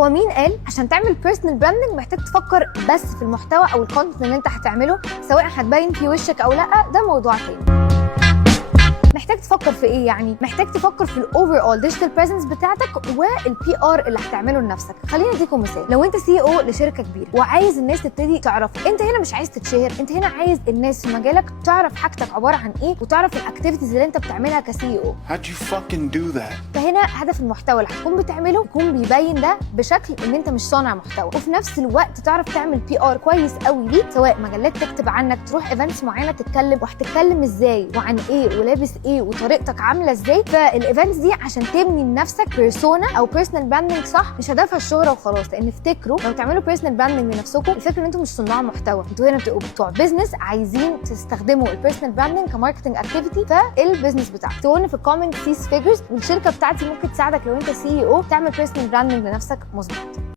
هو مين قال عشان تعمل بيرسونال براندنج محتاج تفكر بس في المحتوى او الكونتنت اللي انت هتعمله، سواء هتبين في وشك او لا، ده موضوع تاني. محتاج تفكر في ايه؟ يعني محتاج تفكر في الاوفر اول ديجيتال بريزنس بتاعتك والبي ار اللي هتعمله لنفسك. خليني اديكم مثال. لو انت سي او لشركه كبيره وعايز الناس تبتدي تعرف، انت هنا مش عايز تتشهر، انت هنا عايز الناس في مجالك تعرف حاجتك عباره عن ايه، وتعرف الاكتيفيتيز اللي انت بتعملها كسي او. How'd you fucking do that؟ فهنا هدف المحتوى اللي هتكون بتعمله يكون بيبين ده بشكل ان انت مش صانع محتوى، وفي نفس الوقت تعرف تعمل بي ار كويس قوي ليك، سواء مجلات تكتب عنك، تروح ايفنتس معينه تتكلم، وهتتكلم ازاي وعن ايه ولابس ايه وطريقتك عامله ازاي. فالايفنتس دي عشان تبني لنفسك بيرسونا او بيرسونال براندنج صح، مش هدفها الشهره وخلاص. لان افتكروا لو تعملوا بيرسونال براندنج لنفسكم، الفكره ان انتم مش صناع محتوى، انتوا هنا بتبقوا بتوع بزنس عايزين تستخدموا البيرسونال براندنج كماركتنج اكتيفيتي فالبزنس بتاعك. تقولوا في الكومنت سيس فيجرز، والشركه بتاعتي ممكن تساعدك لو انت سي او تعمل بيرسونال براندنج لنفسك مظبوط.